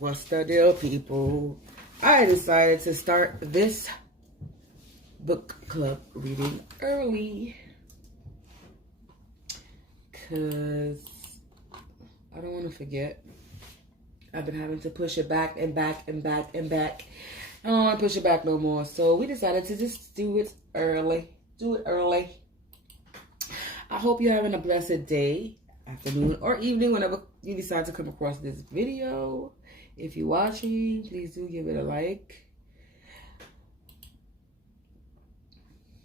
What's the deal, people? I decided to start this book club reading early because I don't want to forget. I've been having to push it back and back and back and back. I don't want to push it back no more. So we decided to just do it early. I hope you're having a blessed day, afternoon, or evening whenever you decide to come across this video. If you're watching, please do give it a like.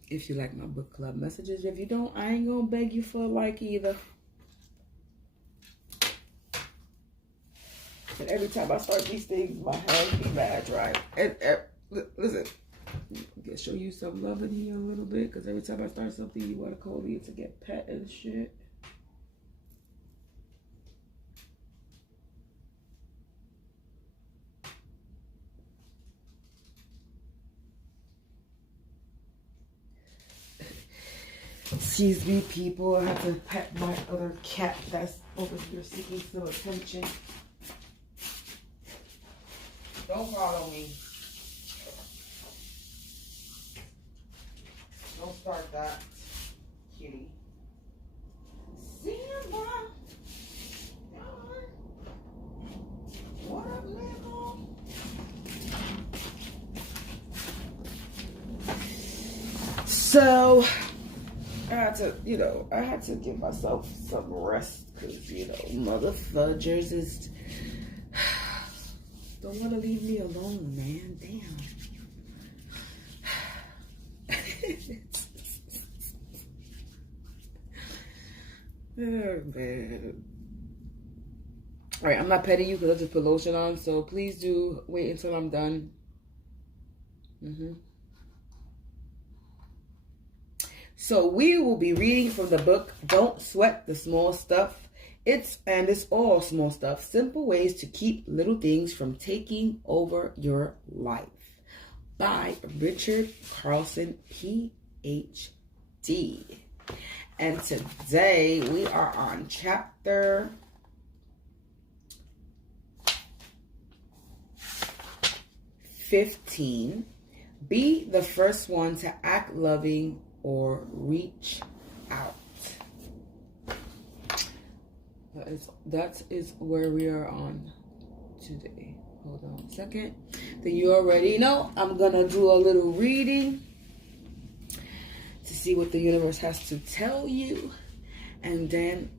If you like my book club messages. If you don't, I ain't gonna beg you for a like either. And every time I start these things, my hands be mad dry. And listen, I'll show you some love in here a little bit, because every time I start something, you want to call me to get pet and shit. Excuse me, people. I have to pet my other cat that's over here seeking some attention. Don't follow me. Don't start that, kitty. Simba. What up, Lego? So, I had to give myself some rest because, mother fudgers is don't want to leave me alone, man. Damn. Oh, man. All right, I'm not petting you because I just put lotion on, so please do wait until I'm done. So we will be reading from the book Don't Sweat the Small Stuff. It's all small stuff. Simple ways to keep little things from taking over your life. By Richard Carlson, PhD. And today we are on chapter 15. Be the first one to act loving or reach out. That is where we are on today. Hold on a second. Then you already know I'm gonna do a little reading to see what the universe has to tell you, and then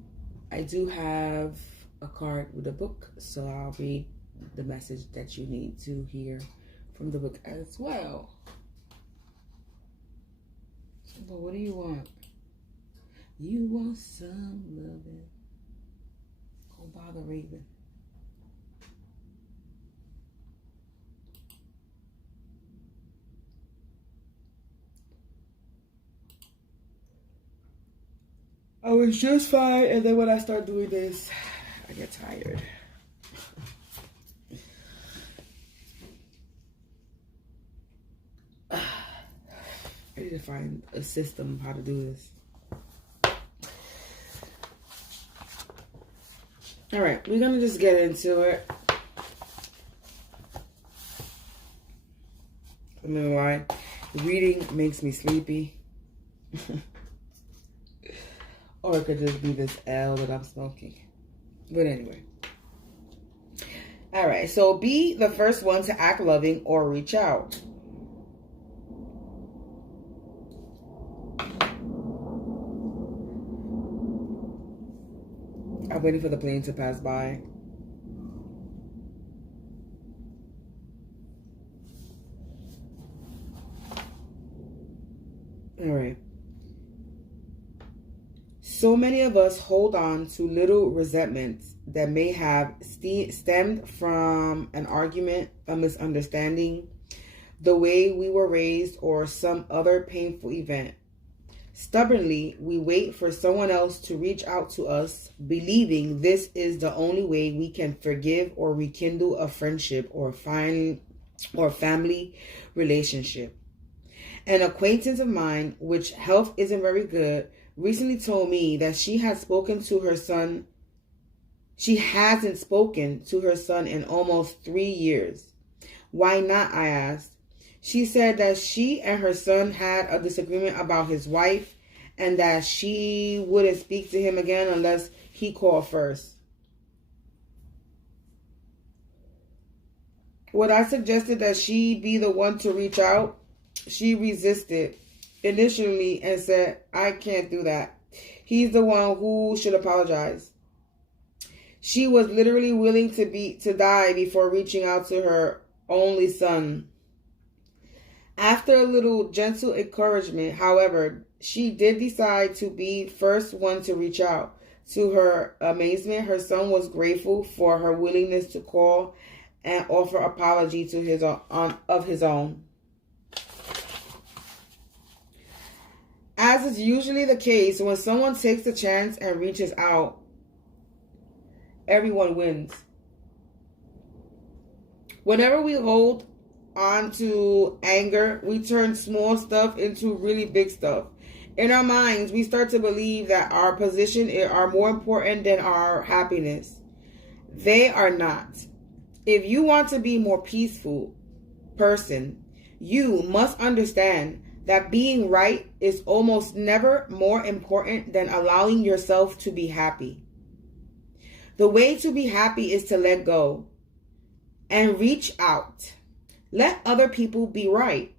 I do have a card with a book, so I'll read the message that you need to hear from the book as well. But what do you want? You want some loving. Go bother Raven. I was just fine, and then when I start doing this, I get tired. I need to find a system how to do this. All right, we're gonna just get into it. I don't know why. Reading makes me sleepy. Or it could just be this L that I'm smoking. But anyway. All right, so be the first one to act loving or reach out. I'm waiting for the plane to pass by. All right. So many of us hold on to little resentments that may have stemmed from an argument, a misunderstanding, the way we were raised, or some other painful event. Stubbornly, we wait for someone else to reach out to us, believing this is the only way we can forgive or rekindle a friendship or family relationship. An acquaintance of mine, which health isn't very good, recently told me that she had spoken to her son She hasn't spoken to her son in almost 3 years. Why not, I asked. She said that she and her son had a disagreement about his wife and that she wouldn't speak to him again unless he called first. When I suggested that she be the one to reach out, she resisted initially and said, I can't do that. He's the one who should apologize. She was literally willing to die before reaching out to her only son. After a little gentle encouragement, however, she did decide to be first one to reach out. To her amazement, her son was grateful for her willingness to call and offer apology to his own. As is usually the case, when someone takes a chance and reaches out, everyone wins. Whenever we hold on to anger, we turn small stuff into really big stuff. In our minds, we start to believe that our position are more important than our happiness. They are not. If you want to be a more peaceful person, you must understand that being right is almost never more important than allowing yourself to be happy. The way to be happy is to let go and reach out. Let other people be right.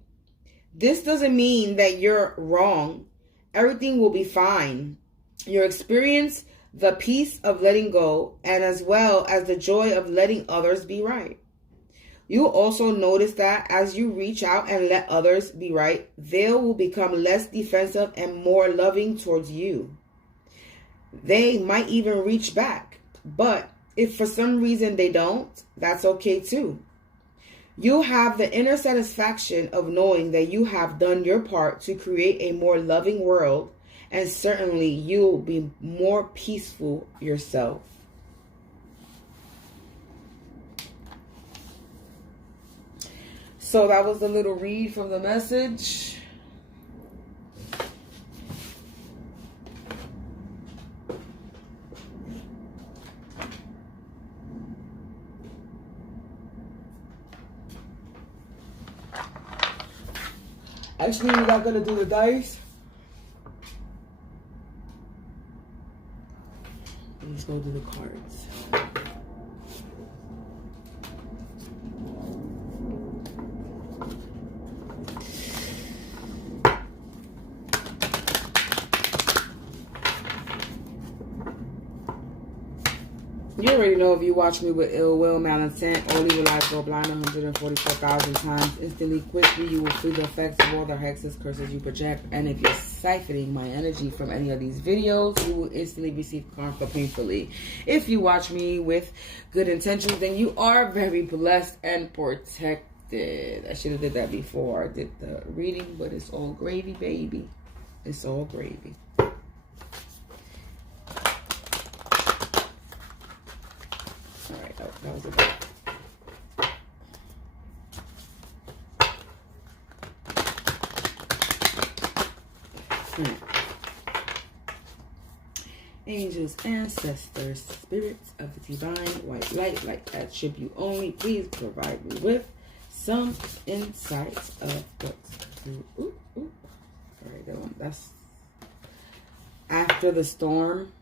This doesn't mean that you're wrong. Everything will be fine. You'll experience the peace of letting go and as well as the joy of letting others be right. You'll also notice that as you reach out and let others be right, they will become less defensive and more loving towards you. They might even reach back. But if for some reason they don't, that's okay too. You'll have the inner satisfaction of knowing that you have done your part to create a more loving world, and certainly you'll be more peaceful yourself. So that was the little read from the message. Actually, we're not going to do the dice. Let's go do the cards. You already know if you watch me with ill will, malintent, or leave your life go blind 144,000 times. Instantly, quickly, you will feel the effects of all the hexes, curses you project. And if you're siphoning my energy from any of these videos, you will instantly receive karma painfully. If you watch me with good intentions, then you are very blessed and protected. I should have did that before I did the reading, but it's all gravy, baby. It's all gravy. That was a bit. Angels, ancestors, spirits of the divine white light attribute only, please provide me with some insights of what's to. All right, that one. That's after the storm.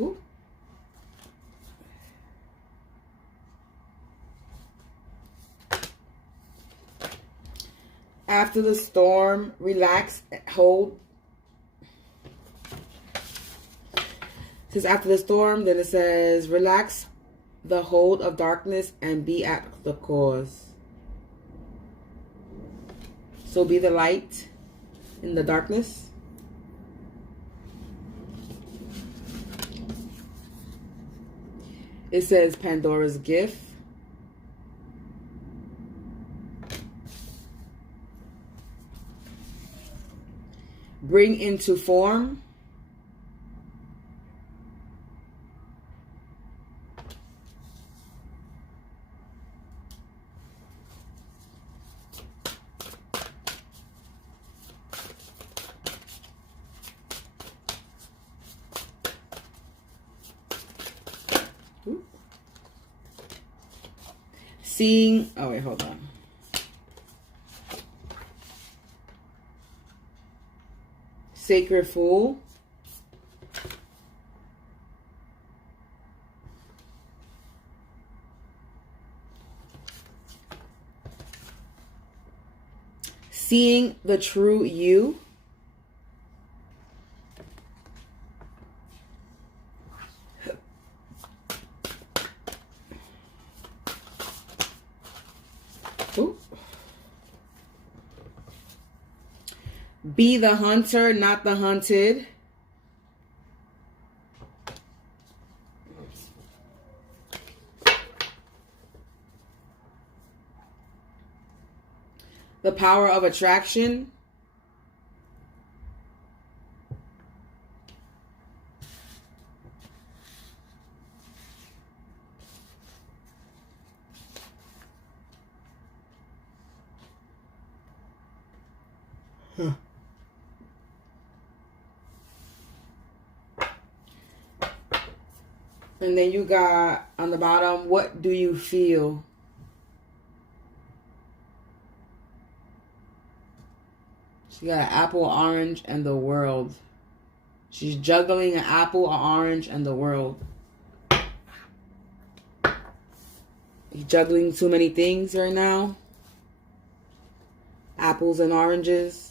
Ooh. After the storm, relax, hold. It says after the storm, then it says relax the hold of darkness and be at the cause. So be the light in the darkness. It says Pandora's gift. Bring into form. Seeing, oh wait, hold on. Sacred Fool. Seeing the true you. Ooh. Be the hunter, not the hunted. The power of attraction. And then you got on the bottom, what do you feel? She got an apple, orange, and the world. She's juggling an apple, an orange, and the world. You're juggling too many things right now. Apples and oranges.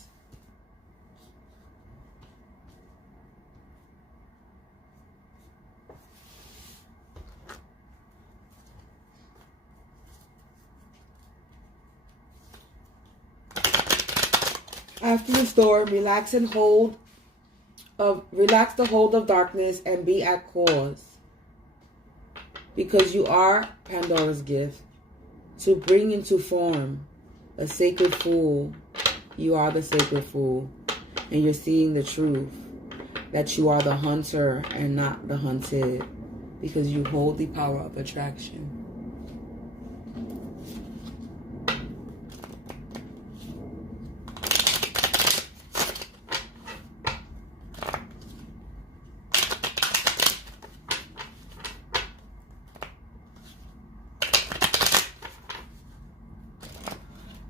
After the storm, relax the hold of darkness and be at cause. Because you are Pandora's gift to bring into form a sacred fool. You are the sacred fool. And you're seeing the truth that you are the hunter and not the hunted. Because you hold the power of attraction.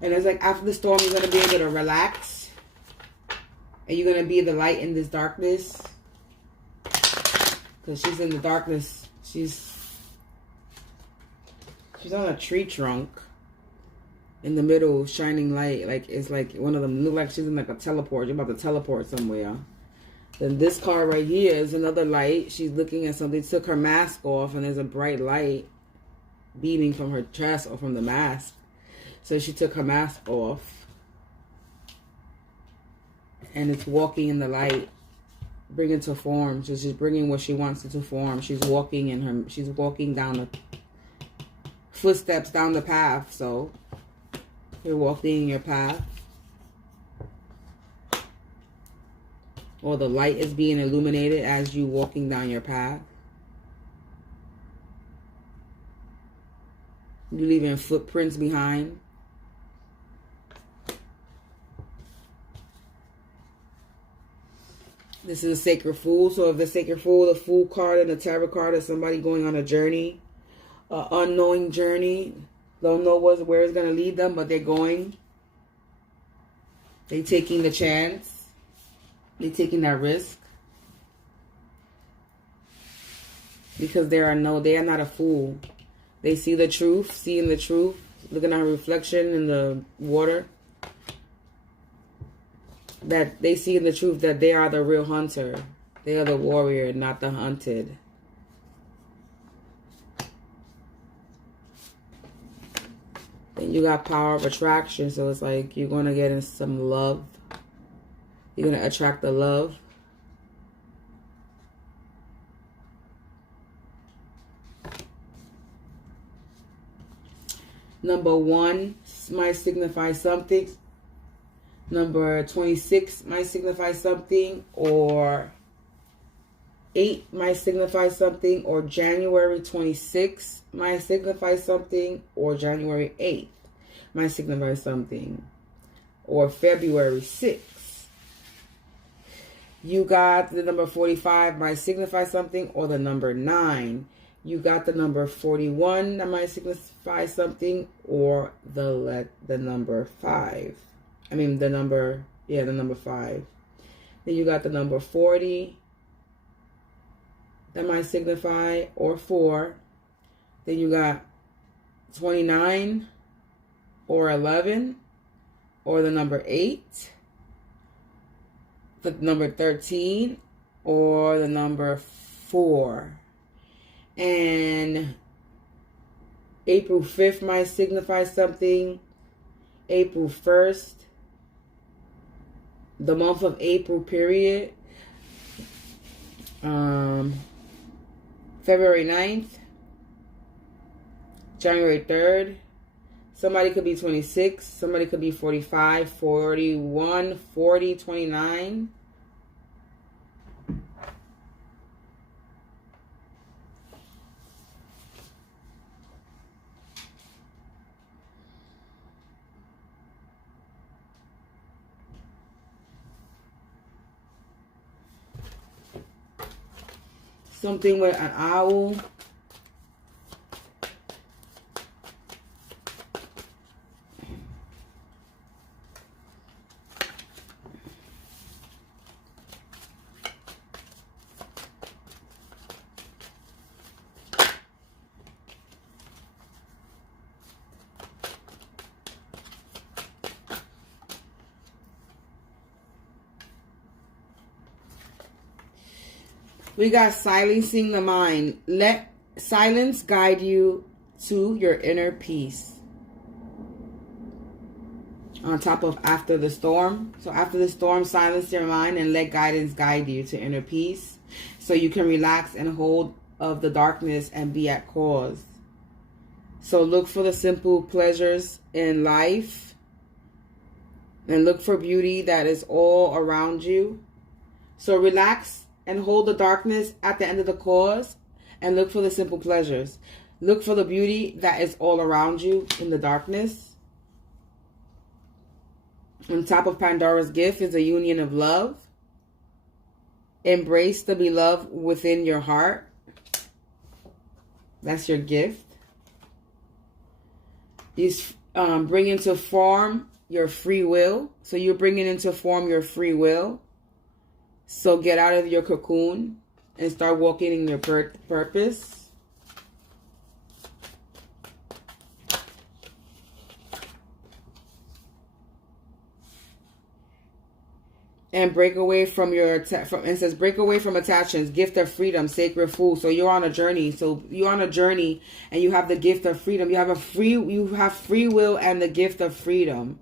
And it's like after the storm, you're going to be able to relax. And you're going to be the light in this darkness. Because she's in the darkness. She's on a tree trunk. In the middle, shining light. Like it's like one of them. Look like she's in like a teleport. You're about to teleport somewhere. Then this card right here is another light. She's looking at something. Took her mask off. And there's a bright light beaming from her chest or from the mask. So she took her mask off. And it's walking in the light. Bringing to form. So she's bringing what she wants to form. She's walking in her. She's walking down the footsteps down the path. So you're walking in your path. Or the light is being illuminated as you walking down your path. You're leaving footprints behind. This is a sacred fool. So if the sacred fool, the fool card and the tarot card is somebody going on a journey, an unknowing journey. Don't know where it's going to lead them, but they're going. They're taking the chance. They're taking that risk. Because they are not a fool. They see the truth, seeing the truth, looking at her reflection in the water. That they see in the truth that they are the real hunter. They are the warrior, not the hunted. Then you got power of attraction. So it's like you're going to get in some love. You're going to attract the love. Number 1 might signify something. Number 26 might signify something, or 8 might signify something, or January 26th might signify something, or January 8th might signify something, or February 6th. You got the number 45 might signify something, or the number 9. You got the number 41 that might signify something, or the number 5. I mean the number 5. Then you got the number 40 that might signify, or 4. Then you got 29 or 11, or the number 8, the number 13, or the number 4. And April 5th might signify something. April 1st, the month of April, period. February 9th, January 3rd. Somebody could be 26. Somebody could be 45, 41, 40, 29. Something with an owl. We got silencing the mind. Let silence guide you to your inner peace. On top of after the storm. So after the storm, silence your mind and let guidance guide you to inner peace. So you can relax and hold of the darkness and be at cause. So look for the simple pleasures in life. And look for beauty that is all around you. So relax and hold the darkness at the end of the cause, and look for the simple pleasures. Look for the beauty that is all around you in the darkness. On top of Pandora's gift is a union of love. Embrace the beloved within your heart. That's your gift. You bring into form your free will. So you're bringing into form your free will. So get out of your cocoon and start walking in your purpose. And break away from it says break away from attachments, gift of freedom, sacred food. So you're on a journey. So you're on a journey and you have the gift of freedom. You have free will and the gift of freedom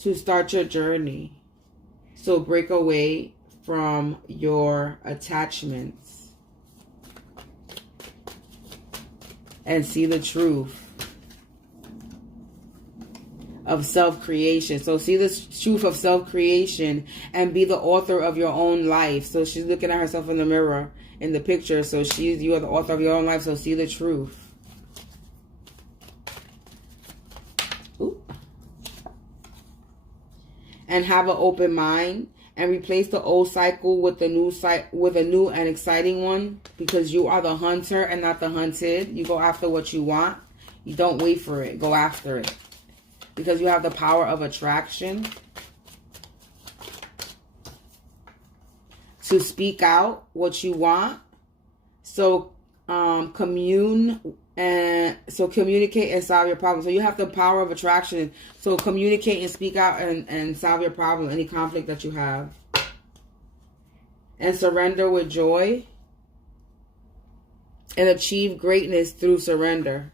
to start your journey. So break away from your attachments and see the truth of self-creation. So see the truth of self-creation and be the author of your own life. So she's looking at herself in the mirror in the picture. So you are the author of your own life. So see the truth. Ooh. And have an open mind. And replace the old cycle with a new and exciting one, because you are the hunter and not the hunted. You go after what you want. You don't wait for it. Go after it. Because you have the power of attraction. To speak out what you want. So communicate and solve your problem. So you have the power of attraction. So communicate and speak out and solve your problem, any conflict that you have. And surrender with joy. And achieve greatness through surrender.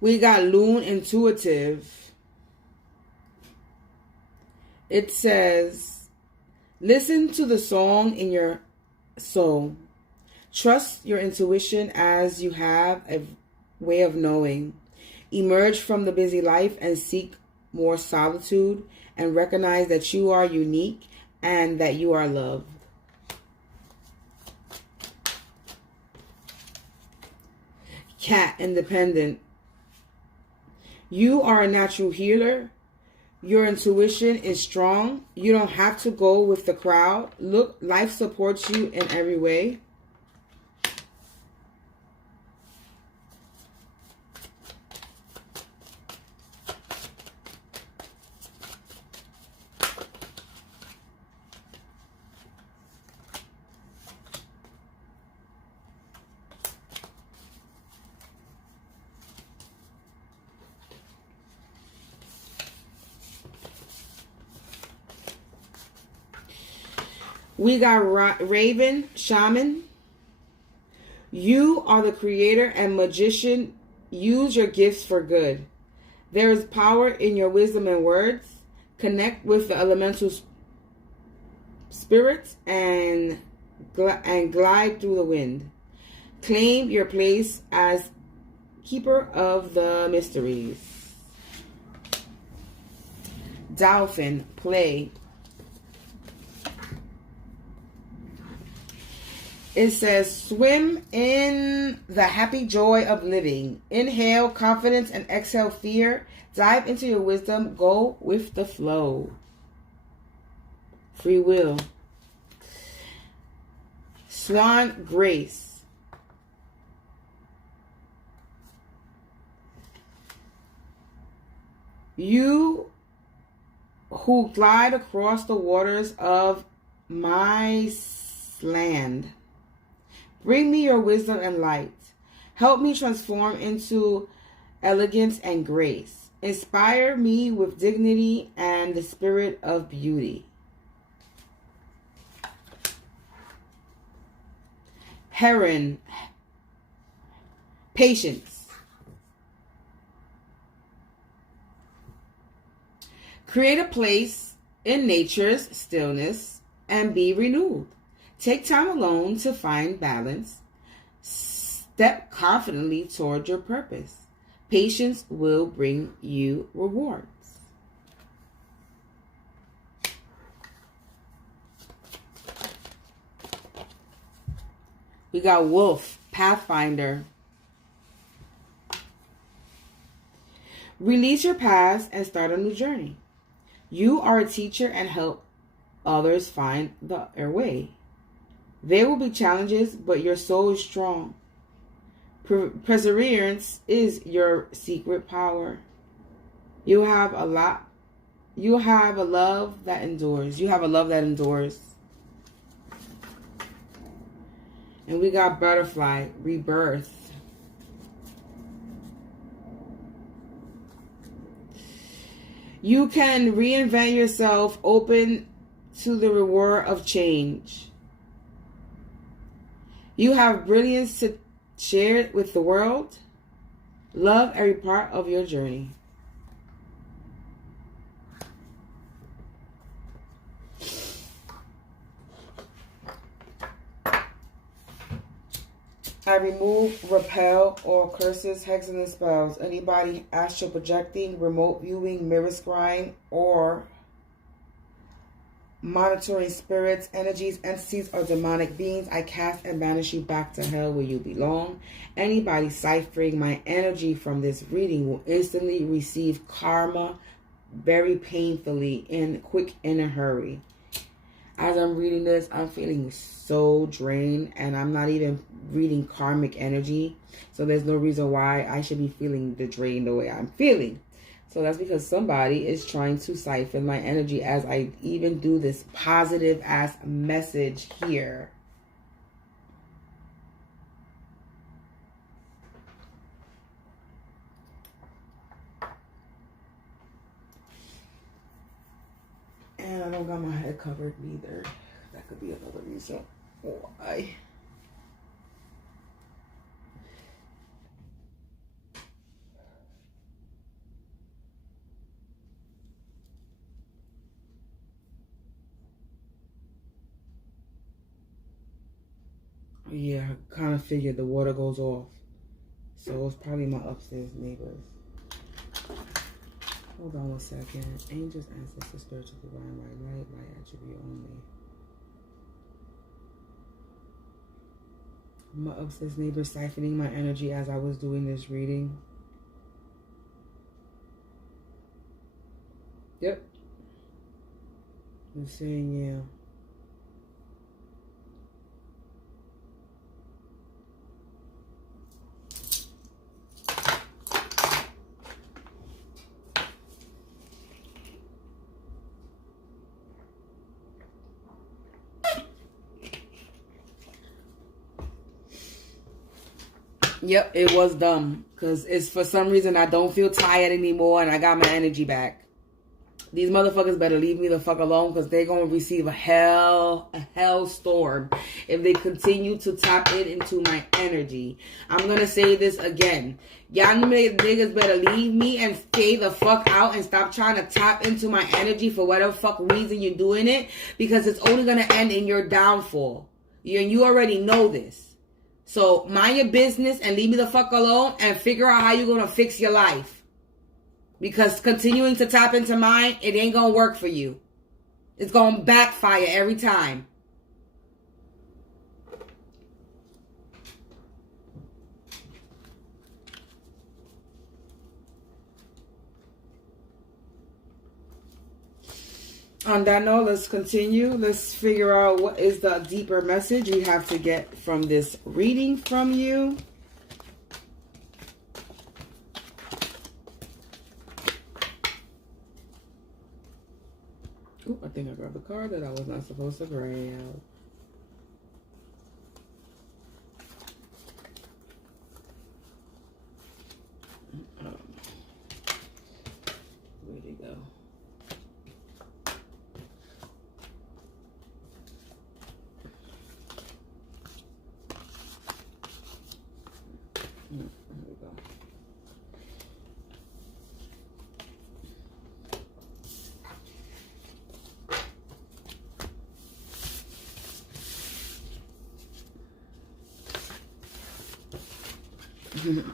We got Loon Intuitive. It says, Listen to the song in your soul. Trust your intuition as you have a way of knowing. Emerge from the busy life and seek more solitude, and recognize that you are unique and that you are loved. Cat, independent. You are a natural healer. Your intuition is strong. You don't have to go with the crowd. Look, life supports you in every way. We got Raven, Shaman. You are the creator and magician. Use your gifts for good. There is power in your wisdom and words. Connect with the elemental spirits and glide through the wind. Claim your place as keeper of the mysteries. Dolphin, play. It says, swim in the happy joy of living. Inhale confidence and exhale fear. Dive into your wisdom. Go with the flow. Free will. Swan, grace. You who glide across the waters of my land. Bring me your wisdom and light. Help me transform into elegance and grace. Inspire me with dignity and the spirit of beauty. Heron, patience. Create a place in nature's stillness and be renewed. Take time alone to find balance. Step confidently toward your purpose. Patience will bring you rewards. We got Wolf, Pathfinder. Release your past and start a new journey. You are a teacher and help others find their way. There will be challenges, but your soul is strong. Perseverance is your secret power. You have a love that endures. You have a love that endures. And we got Butterfly, rebirth. You can reinvent yourself, open to the reward of change. You have brilliance to share with the world. Love every part of your journey. I remove, repel, or curses, hexes, and spells. Anybody astral projecting, remote viewing, mirror scrying, or monitoring spirits, energies, entities, or demonic beings, I cast and banish you back to hell where you belong. Anybody ciphering my energy from this reading will instantly receive karma very painfully, in a hurry. As I'm reading this, I'm feeling so drained, and I'm not even reading karmic energy. So there's no reason why I should be feeling the drain the way I'm feeling. So that's because somebody is trying to siphon my energy as I even do this positive ass message here. And I don't got my head covered either. That could be another reason why. Yeah, I kind of figured the water goes off. So it's probably my upstairs neighbors. Hold on 1 second. Angels, ancestors, spiritual divine, light attribute only. My upstairs neighbor siphoning my energy as I was doing this reading. Yep. I'm saying, yeah. Yep, it was dumb. Because it's for some reason I don't feel tired anymore and I got my energy back. These motherfuckers better leave me the fuck alone because they're going to receive a hell storm if they continue to tap into my energy. I'm going to say this again. Y'all niggas better leave me and stay the fuck out and stop trying to tap into my energy for whatever fuck reason you're doing it, because it's only going to end in your downfall. You already know this. So mind your business and leave me the fuck alone and figure out how you're going to fix your life. Because continuing to tap into mine, it ain't going to work for you. It's going to backfire every time. On that note, let's continue. Let's figure out what is the deeper message we have to get from this reading from you. Ooh, I think I grabbed a card that I was not supposed to grab. Where'd it go? There we go.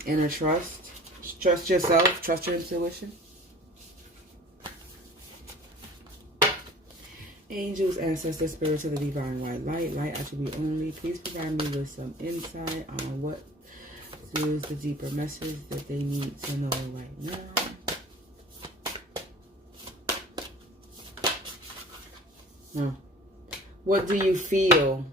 Inner trust. Trust yourself. Trust your intuition. Angels, ancestors, spirits of the divine white light attribute only. Please provide me with some insight on what is the deeper message that they need to know right now. What do you feel?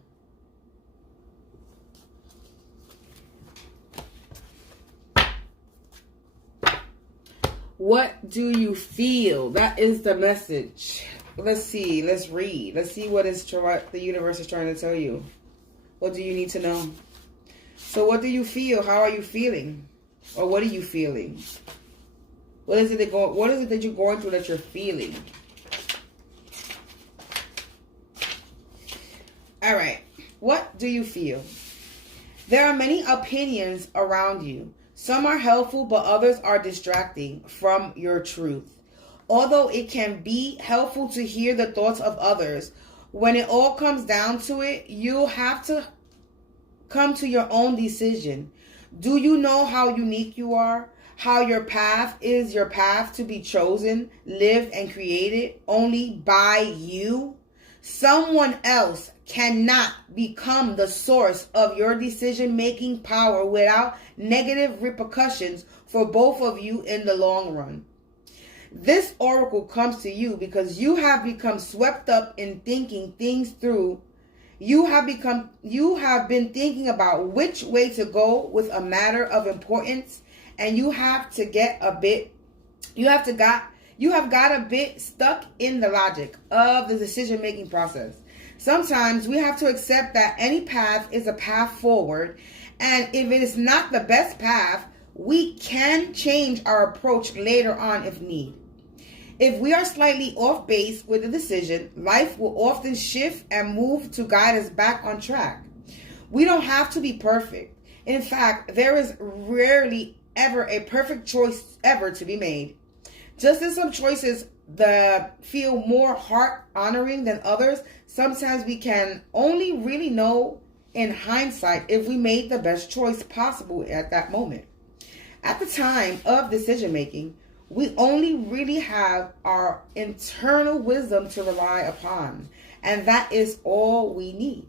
What do you feel? That is the message. Let's see. Let's read. Let's see what the universe is trying to tell you. What do you need to know? So what do you feel? How are you feeling? Or what are you feeling? What is it that you're going through that you're feeling? All right. What do you feel? There are many opinions around you. Some are helpful, but others are distracting from your truth. Although it can be helpful to hear the thoughts of others, when it all comes down to it, you'll have to come to your own decision. Do you know how unique you are? How your path is your path to be chosen, lived, and created only by you? Someone else cannot become the source of your decision-making power without negative repercussions for both of you in the long run. This oracle comes to you because you have become swept up in thinking things through. You have been thinking about which way to go with a matter of importance, and you have got a bit stuck in the logic of the decision-making process. Sometimes we have to accept that any path is a path forward, and if it is not the best path, we can change our approach later on if need. If we are slightly off base with a decision, life will often shift and move to guide us back on track. We don't have to be perfect. In fact, there is rarely ever a perfect choice ever to be made. Just as some choices that feel more heart-honoring than others, sometimes we can only really know in hindsight if we made the best choice possible at that moment. At the time of decision making, we only really have our internal wisdom to rely upon, and that is all we need.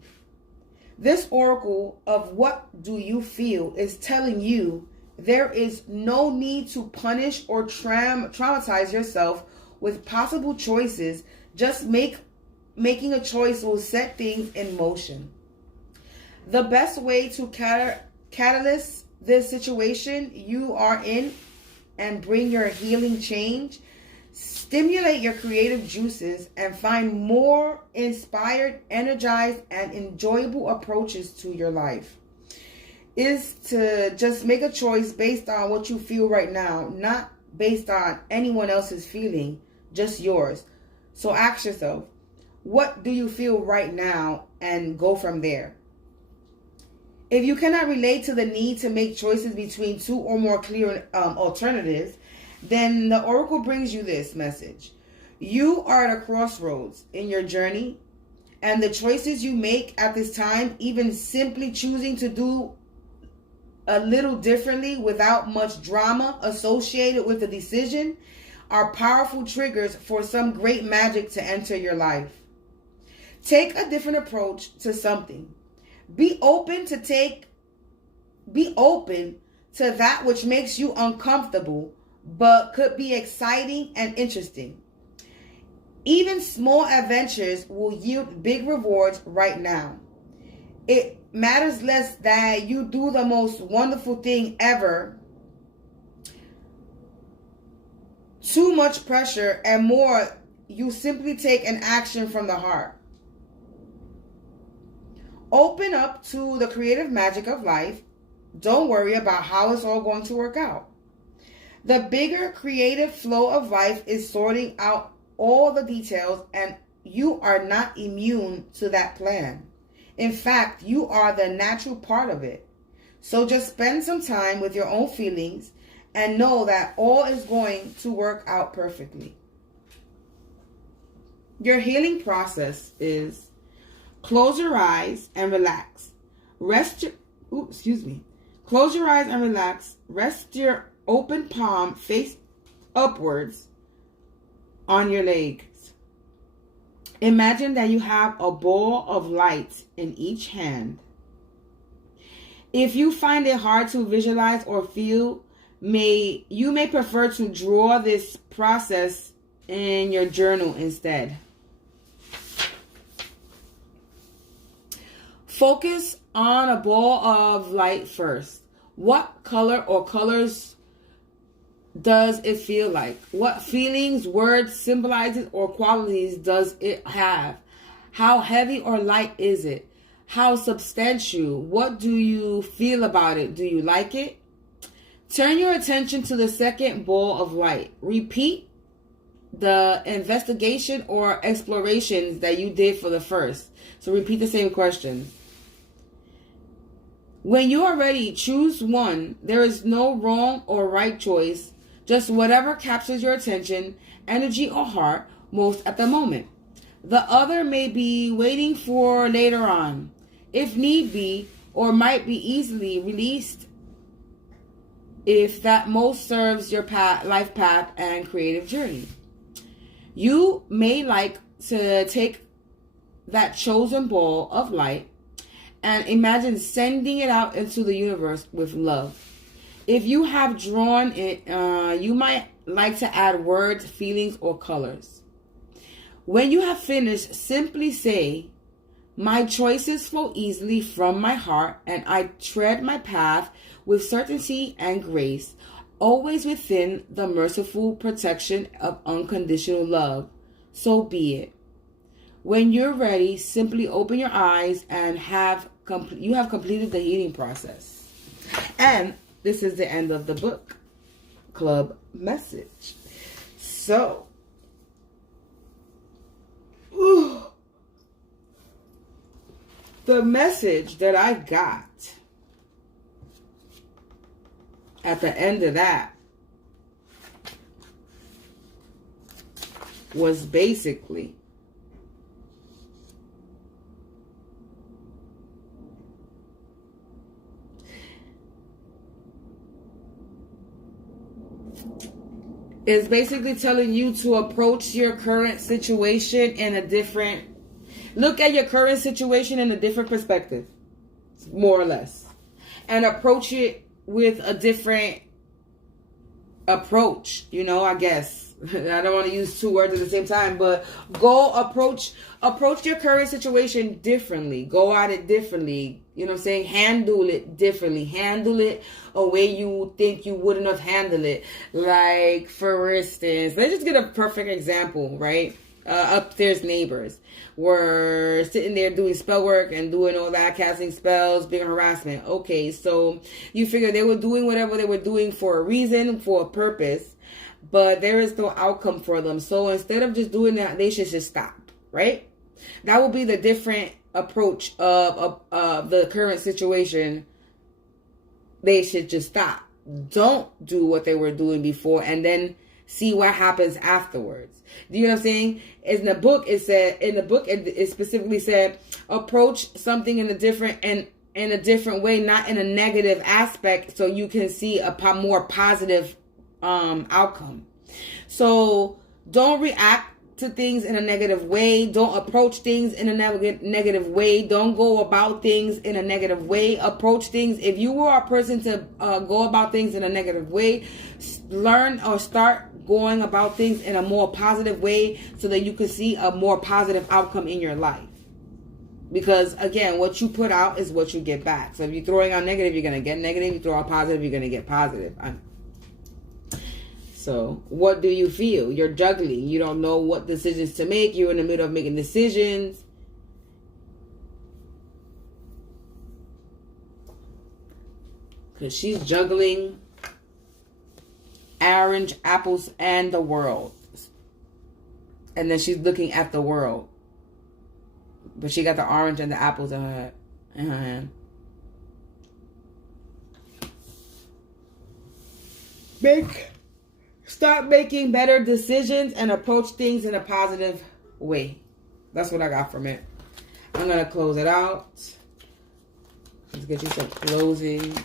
This oracle of what do you feel is telling you there is no need to punish or traumatize yourself with possible choices. Just making a choice will set things in motion. The best way to catalyst this situation you are in and bring your healing change, stimulate your creative juices, and find more inspired, energized, and enjoyable approaches to your life is to just make a choice based on what you feel right now, not based on anyone else's feeling, just yours. So ask yourself, what do you feel right now, and go from there. If you cannot relate to the need to make choices between two or more clear alternatives, then the oracle brings you this message. You are at a crossroads in your journey, and the choices you make at this time, even simply choosing to do a little differently without much drama associated with the decision, are powerful triggers for some great magic to enter your life. Take a different approach to something. Be open to that which makes you uncomfortable, but could be exciting and interesting. Even small adventures will yield big rewards right now. It matters less that you do the most wonderful thing ever, too much pressure, and more you simply take an action from the heart. Open up to the creative magic of life. Don't worry about how it's all going to work out. The bigger creative flow of life is sorting out all the details, and you are not immune to that plan. In fact, you are the natural part of it. So just spend some time with your own feelings and know that all is going to work out perfectly. Your healing process is: close your eyes and relax. Close your eyes and relax. Rest your open palm face upwards on your legs. Imagine that you have a ball of light in each hand. If you find it hard to visualize or feel, you may prefer to draw this process in your journal instead. Focus on a ball of light first. What color or colors does it feel like? What feelings, words, symbolizes, or qualities does it have? How heavy or light is it? How substantial? What do you feel about it? Do you like it? Turn your attention to the second ball of light. Repeat the investigation or explorations that you did for the first. So repeat the same questions. When you are ready, choose one. There is no wrong or right choice, just whatever captures your attention, energy, or heart most at the moment. The other may be waiting for later on, if need be, or might be easily released if that most serves your life path and creative journey. You may like to take that chosen ball of light and imagine sending it out into the universe with love. If you have drawn it, you might like to add words, feelings, or colors. When you have finished, simply say, "My choices flow easily from my heart, and I tread my path with certainty and grace, always within the merciful protection of unconditional love. So be it." When you're ready, simply open your eyes and you have completed the healing process. And this is the end of the book club message. So, the message that I got at the end of that was basically It's basically telling you to approach your current situation in a different... Look at your current situation in a different perspective, more or less. And approach it with a different approach, you know, I guess. I don't want to use two words at the same time, but go approach your current situation differently. Go at it differently. You know what I'm saying? Handle it differently. Handle it a way you think you wouldn't have handled it. Like, for instance, let's just get a perfect example, right? Upstairs neighbors were sitting there doing spell work and doing all that, casting spells, being harassment. Okay, so you figure they were doing whatever they were doing for a reason, for a purpose, but there is no outcome for them. So instead of just doing that, they should just stop, right? That would be the different approach of the current situation. They should just stop. Don't do what they were doing before and then see what happens afterwards. Do you know what I'm saying? In the book, it specifically said, approach something in a different way, not in a negative aspect, so you can see a more positive outcome. So don't react to things in a negative way. Don't approach things in a negative way. Don't go about things in a negative way. Approach things. If you were a person to go about things in a negative way, learn or start going about things in a more positive way so that you can see a more positive outcome in your life. Because, again, what you put out is what you get back. So if you're throwing out negative, you're going to get negative. You throw out positive, you're going to get positive. So what do you feel? You're juggling. You don't know what decisions to make. You're in the middle of making decisions. Because she's juggling orange, apples, and the world. And then she's looking at the world. But she got the orange and the apples in her hand. Start making better decisions and approach things in a positive way. That's what I got from it. I'm going to close it out. Let's get you some closing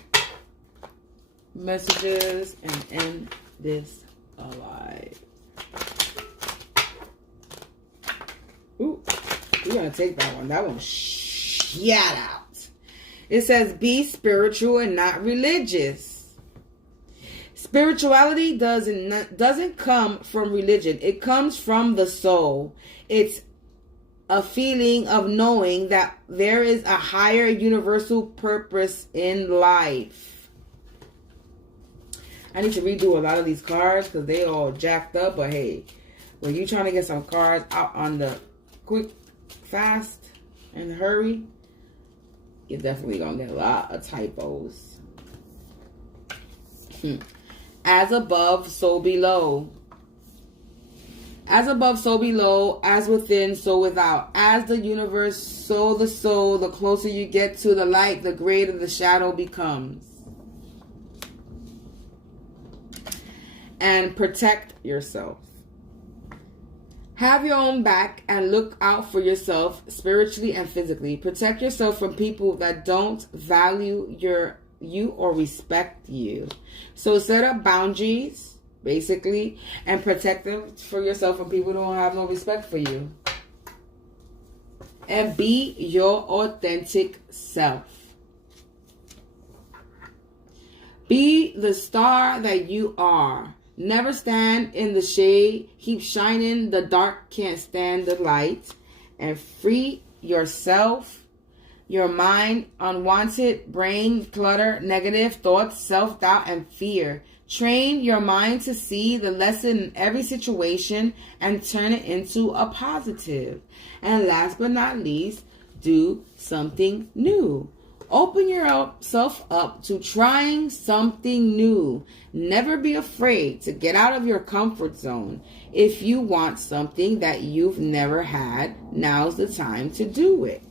messages and end this alive. Ooh, we're going to take that one. That one shout out. It says, be spiritual and not religious. Spirituality doesn't come from religion. It comes from the soul. It's a feeling of knowing that there is a higher universal purpose in life. I need to redo a lot of these cards because they all jacked up. But hey, when you're trying to get some cards out on the quick, fast, and hurry, you're definitely going to get a lot of typos. As above, so below. As above, so below. As within, so without. As the universe, so the soul. The closer you get to the light, the greater the shadow becomes. And protect yourself. Have your own back and look out for yourself spiritually and physically. Protect yourself from people that don't value you or respect you. So set up boundaries, basically, and protect them for yourself from people who don't have no respect for you. And be your authentic self. Be the star that you are. Never stand in the shade. Keep shining. The dark can't stand the light. And free yourself. Your mind, unwanted brain clutter, negative thoughts, self-doubt, and fear. Train your mind to see the lesson in every situation and turn it into a positive. And last but not least, do something new. Open yourself up to trying something new. Never be afraid to get out of your comfort zone. If you want something that you've never had, now's the time to do it.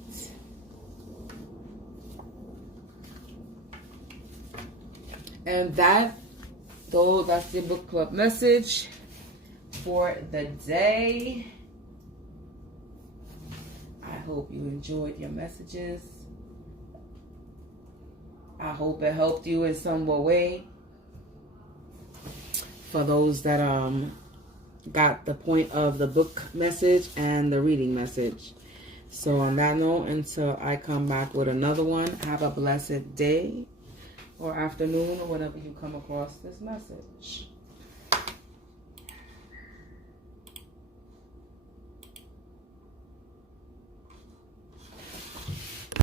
And that's the book club message for the day. I hope you enjoyed your messages. I hope it helped you in some way. for those that got the point of the book message and the reading message. So on that note, until I come back with another one, have a blessed day or afternoon or whenever you come across this message.